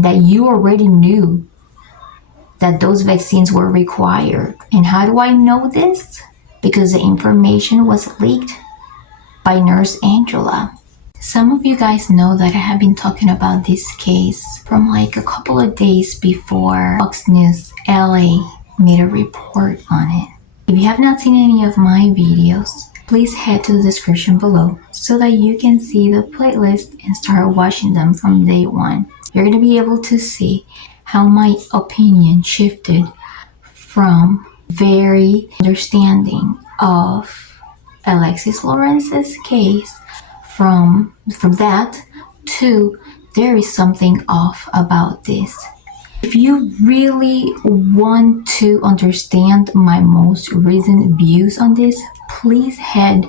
that you already knew that those vaccines were required. And how do I know this? Because the information was leaked by Nurse Angela. Some of you guys know that I have been talking about this case from like a couple of days before Fox News LA made a report on it. If you have not seen any of my videos, please head to the description below so that you can see the playlist and start watching them from day one. You're going to be able to see how my opinion shifted from very understanding of Alexis Lorenze's case from that to there is something off about this. If you really want to understand my most recent views on this, please head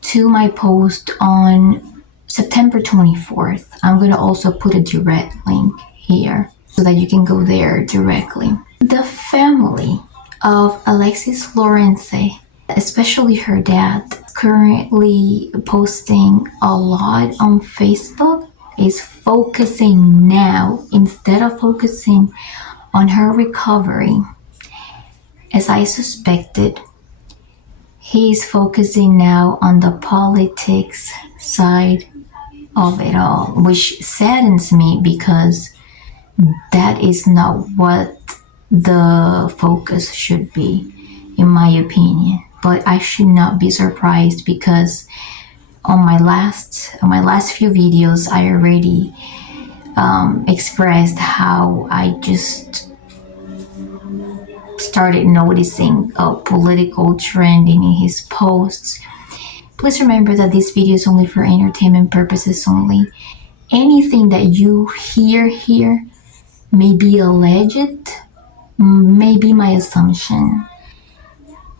to my post on September 24th. I'm going to also put a direct link here so that you can go there directly. The family of Alexis Lorenze, especially her dad, currently posting a lot on Facebook, is focusing now, instead of focusing on her recovery, as I suspected, he's focusing now on the politics side of it all, which saddens me because that is not what the focus should be, in my opinion. But I should not be surprised because on my last few videos, I already expressed how I just started noticing a political trend in his posts. Please remember that this video is only for entertainment purposes only. Anything that you hear here may be alleged, may be my assumption,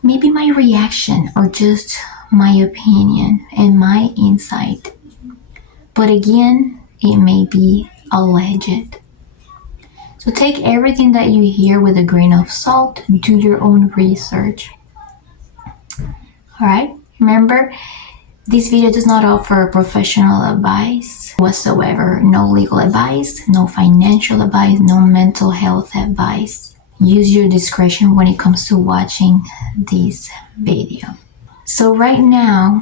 maybe my reaction, or just my opinion and my insight. But again, it may be alleged. So take everything that you hear with a grain of salt. Do your own research. Alright? Remember, this video does not offer professional advice whatsoever. No legal advice, no financial advice, no mental health advice. Use your discretion when it comes to watching this video. So right now,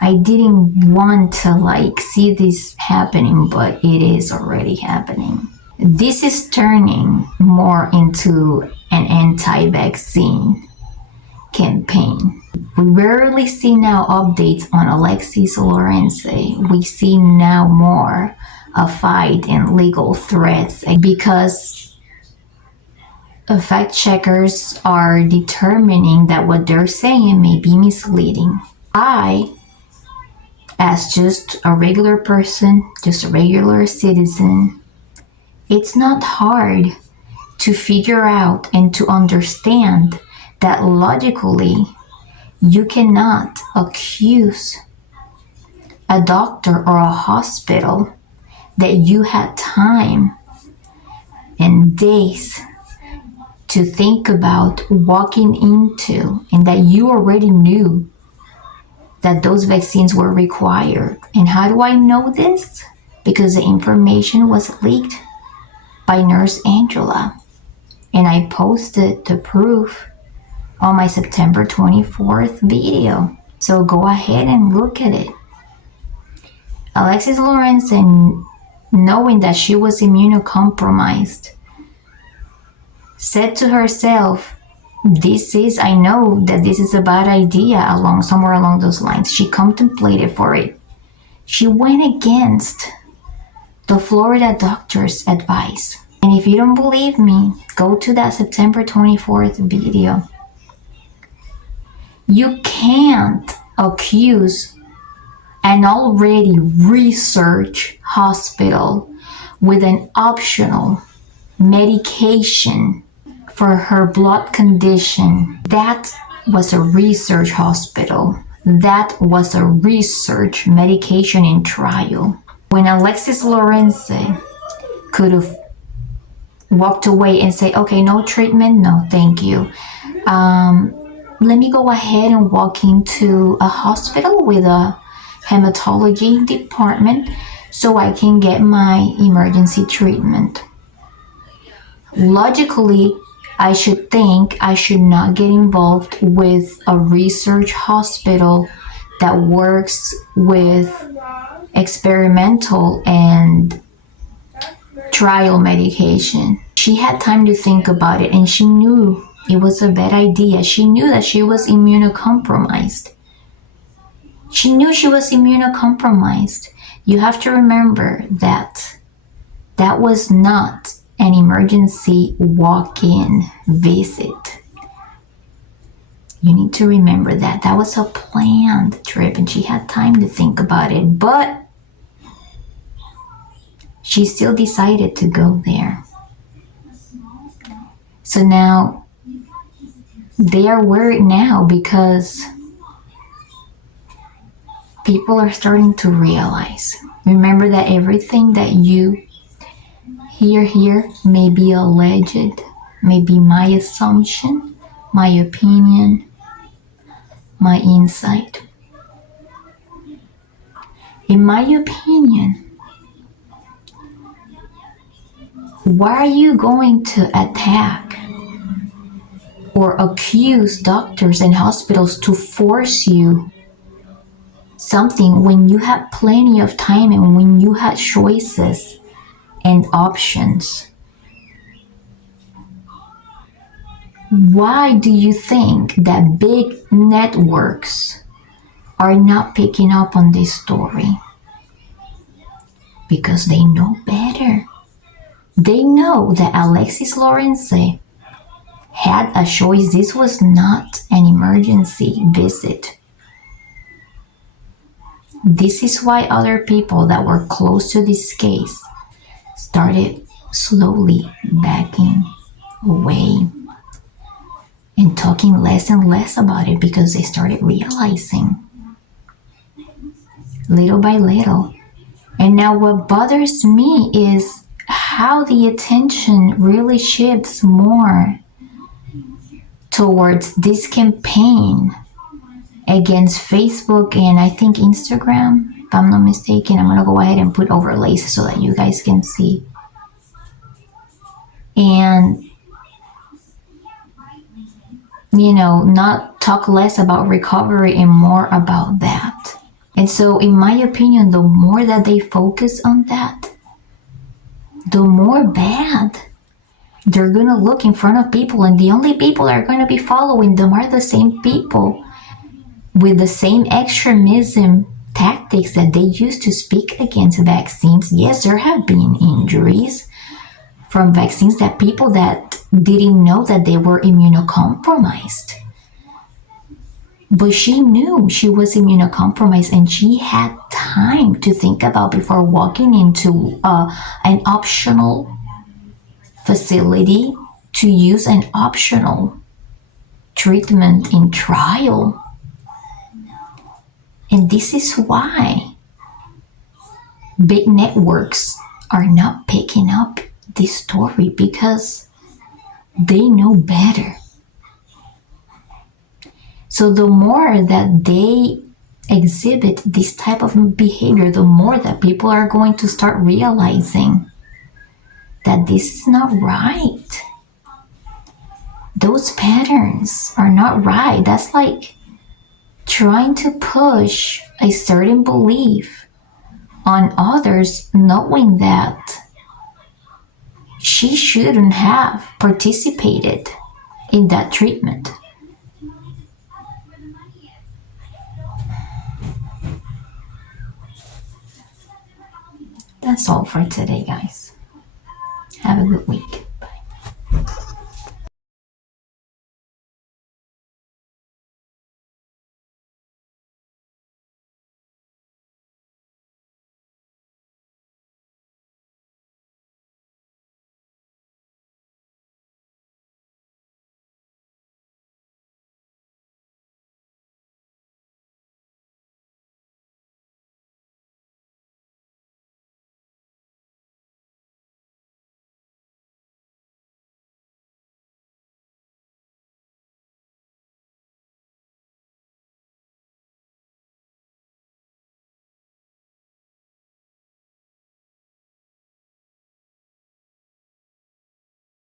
I didn't want to see this happening, but it is already happening. This is turning more into an anti-vaccine campaign. We rarely see now updates on Alexis Lorenze. We see now more a fight and legal threats because fact checkers are determining that what they're saying may be misleading. I, as just a regular person, just a regular citizen, it's not hard to figure out and to understand that logically you cannot accuse a doctor or a hospital that you had time and days to think about walking into, and that you already knew that those vaccines were required. And how do I know this? Because the information was leaked by Nurse Angela, and I posted the proof on my September 24th video. So go ahead and look at it. Alexis Lorenze, knowing that she was immunocompromised, said to herself, I know that this is a bad idea, somewhere along those lines. She contemplated for it. She went against the Florida doctor's advice. And if you don't believe me, go to that September 24th video. You can't accuse an already researched hospital with an optional medication for her blood condition. That was a research hospital. That was a research medication in trial. When Alexis Lorenze could have walked away and say, okay, no treatment, no, thank you. Let me go ahead and walk into a hospital with a hematology department so I can get my emergency treatment. Logically, I should think I should not get involved with a research hospital that works with experimental and trial medication. She had time to think about it, and she knew it was a bad idea. She knew that she was immunocompromised. She knew she was immunocompromised. You have to remember that that was not an emergency walk-in visit. You need to remember that. That was a planned trip, and she had time to think about it, but she still decided to go there. So now they are worried now because people are starting to realize. Remember that everything that you hear here may be alleged, may be my assumption, my opinion, my insight. In my opinion, why are you going to attack or accuse doctors and hospitals to force you something when you had plenty of time and when you had choices and options? Why do you think that big networks are not picking up on this story? Because they know better. They know that Alexis Lorenze had a choice. This was not an emergency visit. This is why other people that were close to this case started slowly backing away and talking less and less about it, because they started realizing little by little. And now what bothers me is how the attention really shifts more towards this campaign against Facebook and I think Instagram, if I'm not mistaken. I'm going to go ahead and put overlays so that you guys can see. And, not talk less about recovery and more about that. And so, in my opinion, the more that they focus on that, the more bad they're going to look in front of people. And the only people that are going to be following them are the same people with the same extremism tactics that they use to speak against vaccines. Yes, there have been injuries from vaccines, that people that didn't know that they were immunocompromised. But she knew she was immunocompromised, and she had time to think about before walking into an optional facility to use an optional treatment in trial. And this is why big networks are not picking up this story, because they know better. So the more that they exhibit this type of behavior, the more that people are going to start realizing that this is not right. Those patterns are not right. That's like trying to push a certain belief on others, knowing that she shouldn't have participated in that treatment. That's all for today, guys. Have a good week.